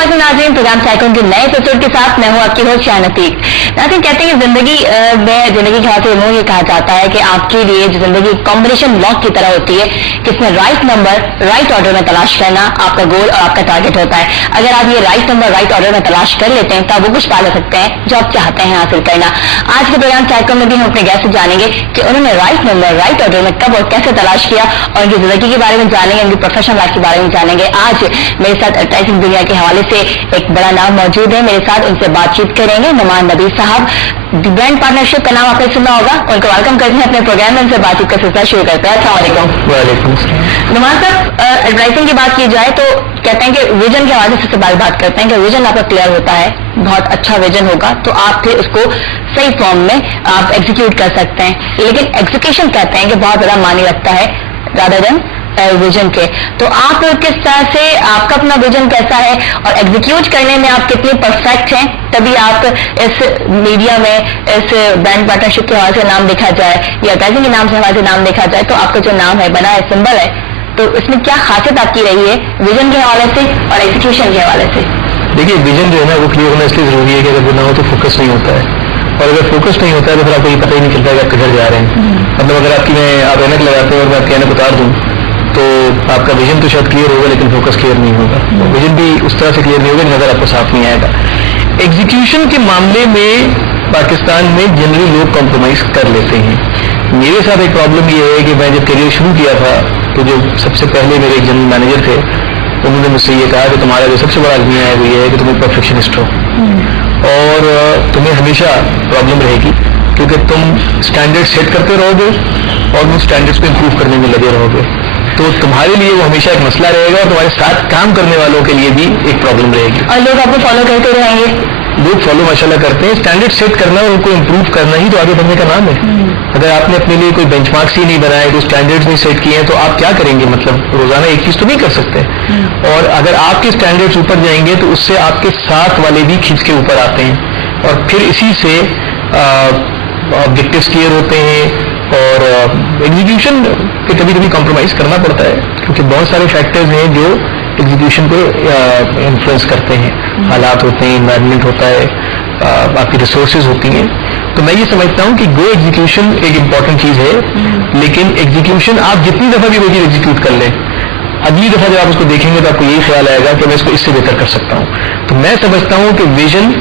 अस्सलाम नाज़रीन, programme sycon के नए एपिसोड के साथ मैं हूँ आपकी होस्ट शान अतीक। नाज़रीन, कहते हैं कि जिंदगी के हवाले से ये कहा जाता है कि आपके लिए जो जिंदगी कॉम्बिनेशन लॉक की तरह होती है कि इसमें राइट नंबर राइट ऑर्डर में तलाश करना आपका गोल और आपका टारगेट होता है। अगर आप ये राइट नंबर राइट ऑर्डर में तलाश कर लेते हैं तो आप वो कुछ पा सकते हैं जो आप चाहते हैं हासिल करना। आज के प्रोग्राम साइकोन में भी हम अपने गेस्ट से जानेंगे कि उन्होंने राइट नंबर राइट ऑर्डर में कब और कैसे तलाश किया, और उनकी जिंदगी के बारे में जानेंगे, उनकी प्रोफेशनल लाइफ के बारे में जानेंगे। आज मेरे साथ एडवर्टाइजिंग दुनिया के हवाले से एक बड़ा नाम मौजूद है, मेरे साथ उनसे बातचीत करेंगे। नुमान नबी साहब, ब्रांड पार्टनरशिप का नाम आपने सुना होगा, उनको वेलकम करते हैं अपने प्रोग्राम में, उनसे बातचीत का सिलसिला शुरू करते हैं। अस्सलाम वालेकुम। वालेकुम सलाम। नुमान साहब, एडवर्टाइजिंग की बात की जाए तो कहते हैं कि विजन के हवाले से सबसे पहले बात करते हैं कि विजन आपका क्लियर होता है, बहुत अच्छा विजन होगा तो आप फिर उसको सही फॉर्म में आप एग्जीक्यूट कर सकते हैं। लेकिन एग्जीक्यूशन कहते हैं कि बहुत ज्यादा मायने रखता है रादर देन विजन के। तो आप किस तरह से, आपका अपना विजन कैसा है और एग्जीक्यूट करने में आप कितने परफेक्ट हैं, तभी आप इस मीडिया में इस ब्रांड पार्टनरशिप के हवाले से नाम देखा जाए या एडवर्टाइजिंग के नाम से हवाले से नाम देखा जाए तो आपका जो नाम है बना है, सिंबल है, तो इसमें क्या खासियत आपकी रही है विजन के हवाले से और एग्जीक्यूशन के हवाले से? देखिए, विजन जो है ना वो क्लियर होना इसलिए जरूरी है कि अगर वो ना हो तो फोकस नहीं होता है, और अगर फोकस नहीं होता है तो फिर आपको ये पता ही नहीं चलता कि आप किधर जा रहे हैं। मतलब अगर आप ऐनक लगाते हैं और मैं आपकी ऐनक उतार दूं तो आपका विजन तो शायद क्लियर होगा लेकिन फोकस क्लियर नहीं होगा। विजन भी उस तरह से क्लियर नहीं होगा, नजर आपको साफ नहीं आएगा। एग्जीक्यूशन के मामले में पाकिस्तान में जनरली लोग कॉम्प्रोमाइज कर लेते हैं। मेरे साथ एक प्रॉब्लम ये है कि मैं जब करियर शुरू किया था तो जो सबसे पहले मेरे एक जनरल मैनेजर थे उन्होंने मुझसे ये कहा कि तुम्हारा जो सबसे बड़ा अलमिया है वो ये है कि तुम एक परफेक्शनिस्ट हो और तुम्हें हमेशा प्रॉब्लम रहेगी क्योंकि तुम स्टैंडर्ड सेट करते रहोगे और उन स्टैंडर्ड्स को इम्प्रूव करने में लगे रहोगे, तो तुम्हारे लिए वो हमेशा एक मसला रहेगा और तुम्हारे साथ काम करने वालों के लिए भी एक प्रॉब्लम रहेगी। और लोग आपको फॉलो करते रहेंगे, लोग फॉलो माशाल्लाह करते हैं। स्टैंडर्ड सेट करना और उनको इम्प्रूव करना ही तो आगे बढ़ने का नाम है। अगर आपने अपने लिए कोई बेंचमार्क्स ही नहीं बनाए, कोई स्टैंडर्ड्स नहीं सेट किए हैं तो आप क्या करेंगे? मतलब रोजाना एक चीज तो नहीं कर सकते। और अगर आपके स्टैंडर्ड्स ऊपर जाएंगे तो उससे आपके साथ वाले भी खींच के ऊपर आते हैं और फिर इसी से ऑब्जेक्टिव्स क्लियर होते हैं और एग्जीक्यूशन पे कभी कभी कॉम्प्रोमाइज करना पड़ता है क्योंकि बहुत सारे फैक्टर्स हैं जो एग्जीक्यूशन को इन्फ्लुएंस करते हैं। हालात होते हैं, एनवायरनमेंट होता है, आपकी रिसोर्सेज होती हैं। तो मैं ये समझता हूँ कि गो एग्जीक्यूशन एक इम्पॉर्टेंट चीज है, लेकिन एग्जीक्यूशन आप जितनी दफा भी वो चीज एग्जीक्यूट कर लें, अगली दफा जब आप उसको देखेंगे तो आपको यही ख्याल आएगा कि मैं इसको इससे बेहतर कर सकता हूँ। तो मैं समझता हूँ कि विजन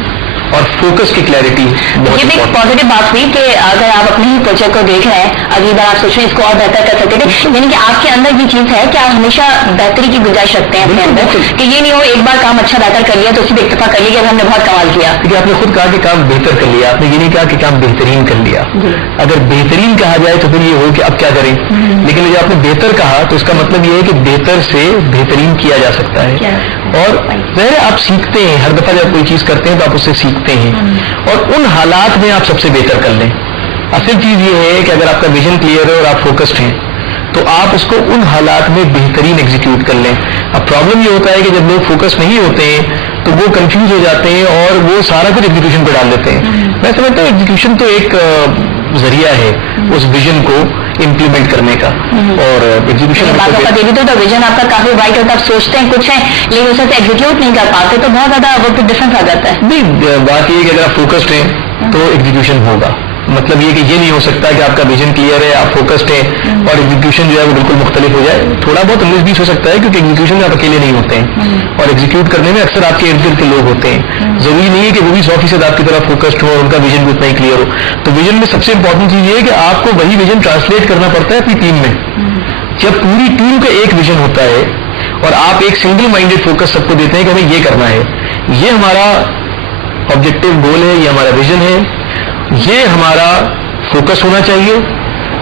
और फोकस की क्लैरिटी ये भी एक पॉजिटिव बात हुई कि अगर आप अपने ही प्रोजेक्ट को देख रहे हैं, अगली बार आप सोच रहे हैं इसको और बेहतर कर सकते थे, यानी कि आपके अंदर ये चीज है कि आप हमेशा बेहतरी की गुंजाइश रखते हैं अपने अंदर, कि ये नहीं हो एक बार काम अच्छा बेहतर कर लिया तो उसी एक दफा कर लिया कि हमने बहुत कमाल किया। क्योंकि आपने खुद कहा कि काम बेहतर कर लिया, आपने ये नहीं कहा कि काम बेहतरीन कर लिया। अगर बेहतरीन कहा जाए तो फिर ये हो कि अब क्या करें, लेकिन जब आपने बेहतर कहा तो इसका मतलब ये है कि बेहतर से बेहतरीन किया जा सकता है। और ज़ाहिर है आप सीखते हैं, हर दफा जब कोई चीज करते हैं तो आप उससे सीखते हैं और उन हालात में आप सबसे बेहतर कर लें। असल चीज ये है कि अगर आपका विजन क्लियर है और आप फोकस्ड हैं तो आप उसको उन हालात में बेहतरीन एग्जीक्यूट कर लें। अब प्रॉब्लम ये होता है कि जब लोग फोकस नहीं होते हैं तो वो कंफ्यूज हो जाते हैं और वो सारा कुछ एग्जीक्यूशन पर डाल देते हैं। मैं समझता हूँ एग्जीक्यूशन तो एक जरिया है उस विजन को इम्प्लीमेंट करने का, और एग्जीक्यूशन तो विजन आपका काफी ब्राइट होता है, आप सोचते हैं कुछ है लेकिन उसे एग्जीक्यूट नहीं कर पाते तो बहुत ज्यादा वो डिफरेंस आ जाता है। नहीं, बात ये है कि अगर आप फोकस्ड हैं तो एग्जीक्यूशन होगा। मतलब ये कि ये नहीं हो सकता कि आपका विजन क्लियर है, आप फोकस्ड हैं और एग्जीक्यूशन जो है वो बिल्कुल मुख्तलिफ हो जाए। थोड़ा बहुत 19-20 हो सकता है क्योंकि एग्जीक्यूशन में आप अकेले नहीं होते हैं और एग्जीक्यूट करने में अक्सर आपके इर्द गिर्द के लोग होते हैं। जरूरी नहीं है कि वो भी 100% आपकी तरफ फोकस्ड हो और उनका विजन भी उतना ही क्लियर हो। तो विजन में सबसे इंपॉर्टेंट चीज ये है कि आपको वही विजन ट्रांसलेट करना पड़ता है अपनी टीम में। जब पूरी टीम का एक विजन होता है और आप एक सिंगल माइंडेड फोकस सबको देते हैं कि हमें ये करना है, ये हमारा ऑब्जेक्टिव गोल है, ये हमारा विजन है, ये हमारा फोकस होना चाहिए,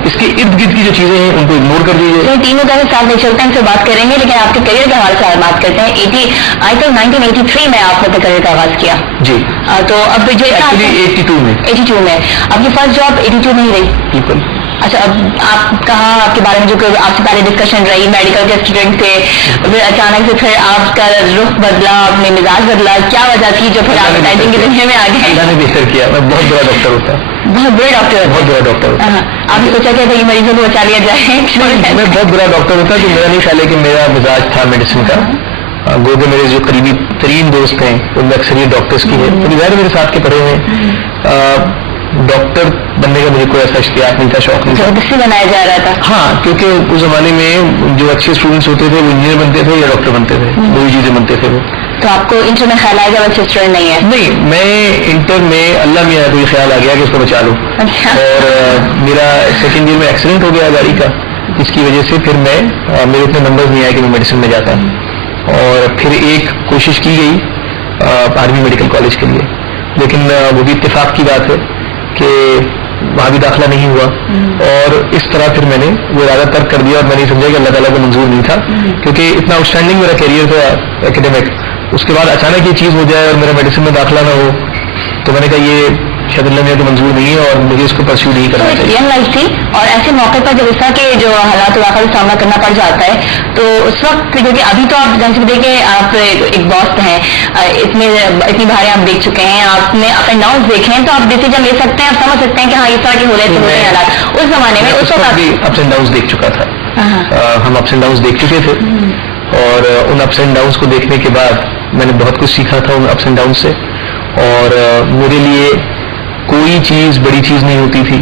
इसके इर्द गिर्द की जो चीजें हैं उनको इग्नोर कर दीजिए। तीनों का साथ नहीं चलते हैं, इनसे बात करेंगे, लेकिन आपके करियर के हवाले से बात करते हैं। 1983 में आपने अपने करियर का आगाज किया जी। तो अब जो 82 में आपकी फर्स्ट जॉब 82 में ही रही? बिल्कुल। अच्छा, अब आप कहा आपके बारे में जो आपसे पहले डिस्कशन रही, मेडिकल के स्टूडेंट थे, फिर अचानक से फिर आपका रुख बदला, अपने मिजाज बदला, क्या वजह थी जो फिर आप एडवर्टाइजिंग की दुनिया में आ गए? अल्लाह ने बेहतर किया, मैं बहुत बड़ा डॉक्टर होता, बहुत बड़े डॉक्टर, बहुत बड़ा डॉक्टर होता। आपने सोचा कि भाई मरीजों को बचा लिया जाए? मैं बहुत बड़ा डॉक्टर होता कि मेरा नहीं ख्याल है कि मेरा मिजाज था मेडिसिन का, گو کہ میرے جو قریبی ترین دوست ہیں ان میں اکثریت ڈاکٹرس کی ہے، تو ظاہر میرے ساتھ کے پڑھے ہوئے ہیں. ڈاکٹر بننے کا مجھے کوئی ایسا اشتیاق نہیں تھا، شوق نہیں تھا. زبردستی بنایا جا رہا تھا. ہاں، کیونکہ اس زمانے میں جو اچھے اسٹوڈنٹس ہوتے تھے وہ انجینئر بنتے تھے یا ڈاکٹر بنتے تھے، دو چیزیں بنتے تھے وہ. تو آپ کو انٹر میں خیال آئے گا بچے اسٹوڈنٹ نہیں ہے؟ نہیں، میں انٹر میں اللہ میاں کوئی خیال آ گیا کہ اس کو بچا لو، اچھا. اور میرا سیکنڈ ایئر میں ایکسیڈنٹ ہو گیا گاڑی کا، اس کی وجہ سے پھر میرے اتنے نمبرز نہیں آئے کہ میں میڈیسن میں جاتا. اور پھر ایک کوشش کی گئی آرمی میڈیکل کالج کے لیے، لیکن وہ بھی اتفاق کی بات ہے کہ وہاں بھی داخلہ نہیں ہوا. اور اس طرح پھر میں نے وہ ارادہ ترک کر دیا، اور میں نہیں سمجھا کہ اللہ تعالیٰ کو منظور نہیں تھا، کیونکہ اتنا آؤٹ اسٹینڈنگ میرا کیریئر تھا ایکیڈیمک. اس کے بعد اچانک یہ چیز ہو جائے اور میرا میڈیسن میں داخلہ نہ ہو، تو میں نے کہا یہ شاید اللہ میاں کو منظور نہیں ہے اور مجھے اس کو پرسیو نہیں کرنا چاہیے. ینگ لائف تھی، اور ایسے موقع پر جب اس طرح کے جو حالات واقع کا سامنا کرنا پڑ جاتا ہے تو اس وقت، کیونکہ ابھی تو آپ جان سکتے کہ آپ ایک باس ہیں، اتنی بھاریں آپ دیکھ چکے ہیں، آپ نے اپ اینڈ ڈاؤن دیکھے ہیں، تو آپ ڈیسیجن لے سکتے ہیں، آپ سمجھ سکتے ہیں کہ ہاں اس طرح کے ہو رہے تھے حالات اس زمانے میں. اس وقت بھی اپس اینڈ ڈاؤنس دیکھ چکا تھا، ہم اپس اینڈ ڈاؤنس دیکھ چکے تھے، اور ان اپس اینڈ ڈاؤنس کو دیکھنے کے بعد میں نے بہت کچھ سیکھا تھا ان اپس اینڈ ڈاؤن سے. اور میرے لیے کوئی چیز بڑی چیز نہیں ہوتی تھی.